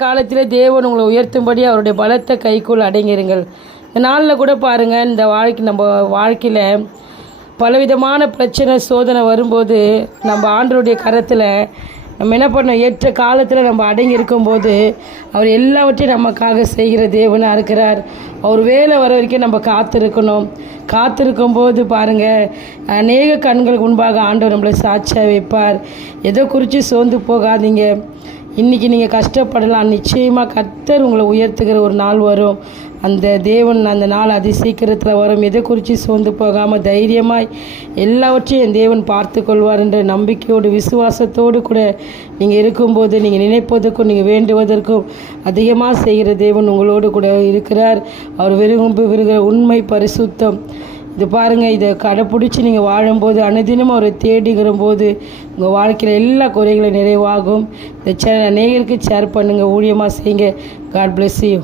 காலத்தில் தேவன் உங்களை உயர்த்தும்படி அவருடைய பலத்த கைக்குள் அடங்கிருங்கள். இந்த நாளில் கூட பாருங்கள், இந்த நம்ம வாழ்க்கையில் பலவிதமான பிரச்சனை சோதனை வரும்போது நம்ம ஆண்டவருடைய கரத்தில் நம்ம என்ன பண்ணோம், ஏற்ற காலத்தில் நம்ம அடங்கி இருக்கும்போது அவர் எல்லாவற்றையும் நமக்காக செய்கிற தேவனாக இருக்கிறார். அவர் வேலை வர வரைக்கும் நம்ம காத்திருக்கணும். காத்திருக்கும்போது பாருங்கள், அநேக கண்களுக்கு முன்பாக ஆண்டவர் நம்மளை சாட்சியாக வைப்பார். எதை குறித்து சோர்ந்து போகாதீங்க. இன்றைக்கி நீங்கள் கஷ்டப்படலாம், நிச்சயமாக கர்த்தர் உங்களை உயர்த்துகிற ஒரு நாள் வரும். அந்த தேவன் அந்த நாள் அதி சீக்கிரத்தில் வரும். எதை குறித்து சோர்ந்து போகாமல் தைரியமாய் எல்லாவற்றையும் என் தேவன் பார்த்து கொள்வார் என்ற நம்பிக்கையோடு விசுவாசத்தோடு கூட நீங்கள் இருக்கும்போது நீங்கள் நினைப்பதற்கும் நீங்கள் வேண்டுவதற்கும் அதிகமாக செய்கிற தேவன் உங்களோடு கூட இருக்கிறார். அவர் விரும்புகிற உண்மை பரிசுத்தம். இது பாருங்கள், இதை கடைப்பிடிச்சி நீங்கள் வாழும்போது அனுதினம் அவரை தேடிக்கிற போது உங்கள் வாழ்க்கையில் எல்லா குறைகளும் நிறைவாகும். இந்த சேனல் அநேகருக்கு ஷேர் பண்ணுங்கள், ஊழியமாக செய்யுங்க. God bless you.